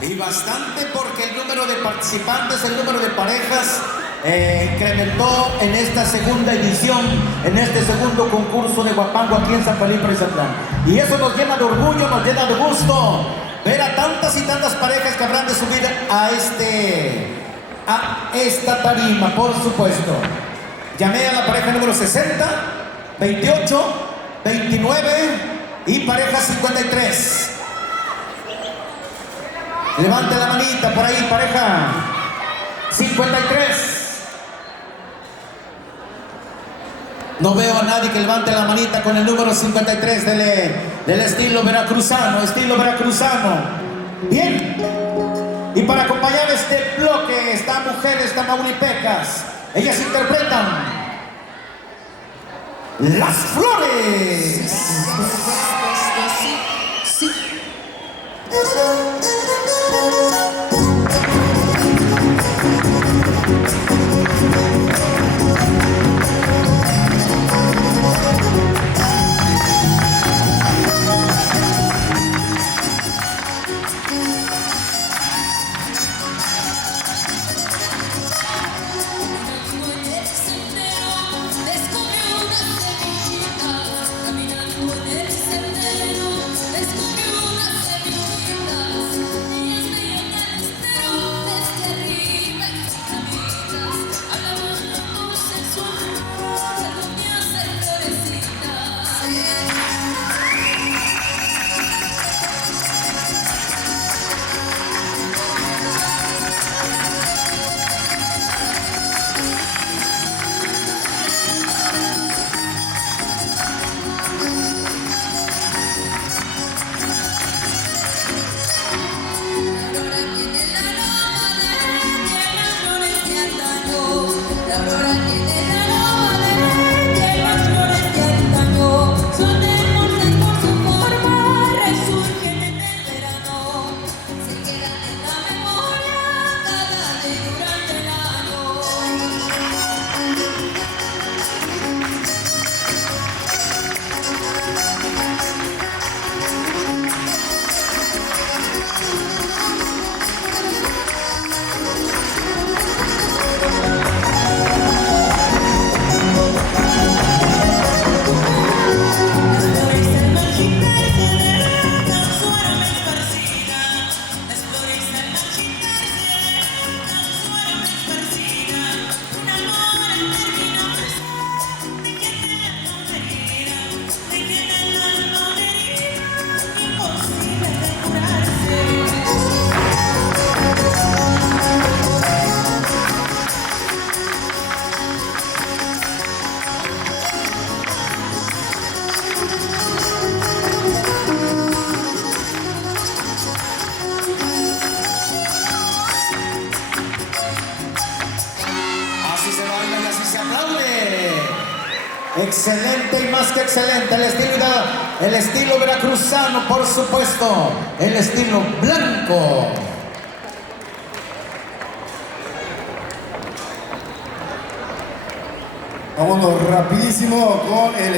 Y bastante, porque el número de participantes, el número de parejas incrementó en esta segunda edición, en este segundo concurso de Huapango aquí en San Felipe Izatlán. Y eso nos llena de orgullo, nos llena de gusto ver a tantas y tantas parejas que habrán de subir a esta tarima, por supuesto. Llamé a la pareja número 60, 28, 29 y pareja 53. Levante la manita por ahí, pareja 53. No veo a nadie que levante la manita con el número 53 del estilo veracruzano, Bien. Y para acompañar este bloque, estas mujeres tamaulipecas, ellas interpretan Las Flores. Sí. Excelente y más que excelente, el estilo veracruzano, por supuesto, el estilo blanco. Vámonos rapidísimo con el